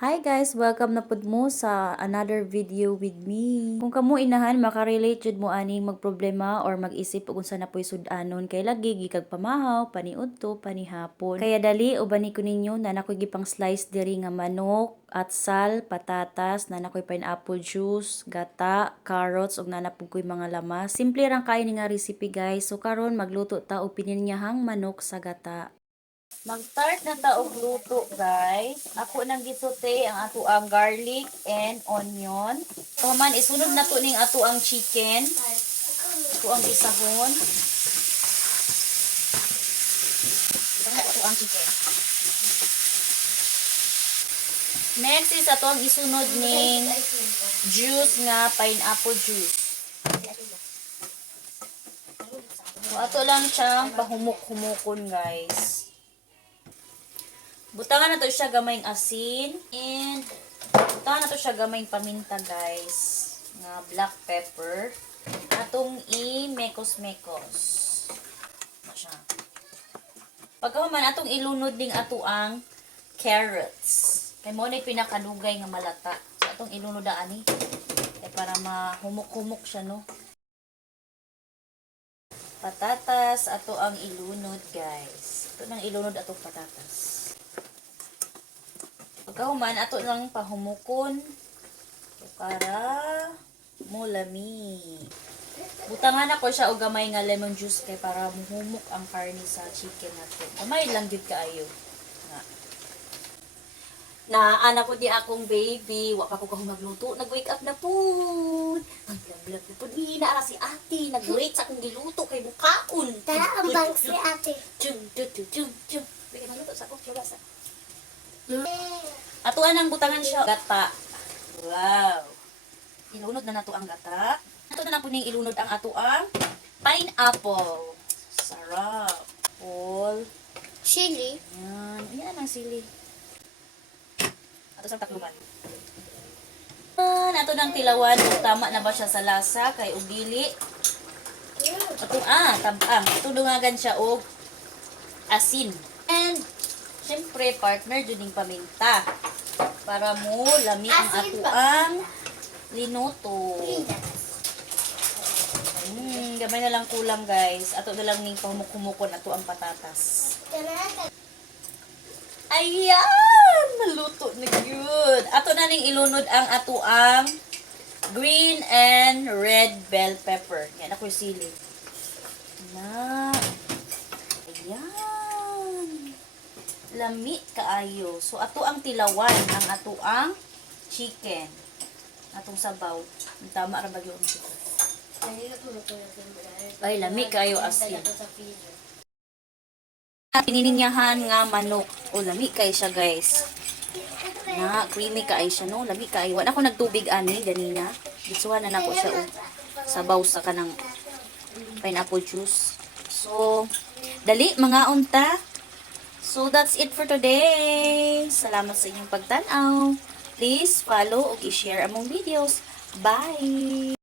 Hi guys! Welcome na pud mo sa another video with me. Kung kamo inahan, makarelate jud mo ani magproblema or mag-isip kung sa napoy sudanon kay lagi gikag pamahaw, paniudto, panihapon. Kaya dali ubani ko ninyo na nakoy gipang slice diri nga manok, atsal, patatas, na nakoy pineapple juice, gata, carrots ug nanapod koy mga lamas. Simple ra kay ni nga recipe guys. So karon magluto ta og pininyahang manok sa gata. Mag-start na ta og luto, guys. Ako nang gisote ang ato ang garlic and onion. So man isunod na to ning ato ang chicken. Ito ang isahon. Ito ang chicken. Next is ato ang isunod ning juice nga pineapple juice. So ato lang siyang pahumok-humukon, guys. Butangan na to siya gamayng asin and butangan na to siya gamayng paminta guys. Nga black pepper. Atong i-mekos-mekos. Siya. Pagkahuman atong ilunod ding ato ang carrots. Kay mo na pinakadugay nga malata. So atong ilunod ani. Kay para mahumok-humok siya no. Patatas ato ang ilunod guys. Ito nang ilunod atong patatas. Pagkahuman, ato lang pahumukon para mulami. Butangan ako siya og gamay nga lemon juice kay para muhumok ang karne sa chicken nato. Gamay lang gyud kaayo. Na anak ko di akong baby, wa pa ko magluto, nag-wake up na pud. Ang blag pud ni na si ate, nag-wait sa akong giluto kay bukaon. Tara, ang bang si ate. Chum. Bigyan maluto sa akong sa. Ato anang butangan siya gata. Wow. Ilunod na nato ang gata. Ato na po ning ilunod ang ato ang pineapple. Sarap. All. Chili. Yan ang sili. Ato sa takluban. Ato nang tilawan kung tama na ba siya sa lasa kay ubili. Ato tabang. Ato dungagan siya og asin. And siyempre, partner, dun paminta. Para mo lami ang ato ang linoto. Gamay na lang kulang, guys. Ato na lang ning pahumuk-humukon ato ang patatas. Ayan! Naluto na good. Ato na ning ilunod ang ato ang green and red bell pepper. Yan ako yung sili. Na. Ayan. Lami kaayo. So ato ang tilawan ang ato ang chicken. Atong sabaw. Tama ra ba gyud ang chicken? Ay lami kaayo asin. Pinininyahan nga manok. O lami kay siya guys. Na creamy kaayo siya no. Lami kaayo. Wala ako nagtubig ani ganina. Gisuhan na nako siya og sabaw sa kanang pineapple juice. So dali mga unta. So, that's it for today. Salamat sa inyong pagtanaw. Please follow o i-share among videos. Bye!